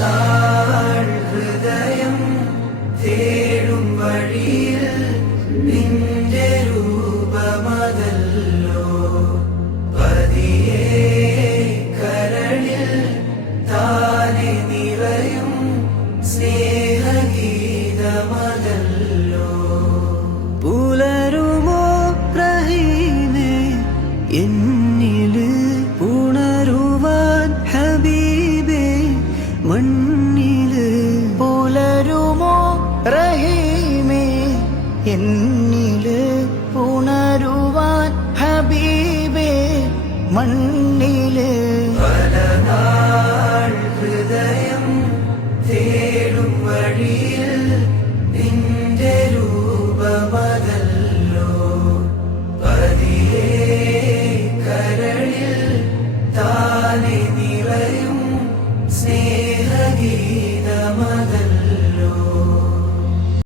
നാൾ ഹൃദയം തേടും വഴിയിൽ നിന്റെ രൂപമതല്ലോ പതിയെ കരളിൽ താനെ നിറയും സ്നേഹഗീതമതല്ലോ. പുലരുമോ റഹീമേ എന്നില് പുണരുവാൻ ഹബീബേ മണ്ണില്. പുലരുമോ റഹീമേ എന്നില് പുണരുവാൻ ഹബീബേ മണ്ണില്. പല നാൾ ഹൃദയം തേടും വഴിയിൽ നിന്റെ രൂപമതല്ലോ പതിയെ കരളിൽ താനെ നിറയും സ്നേഹഗീത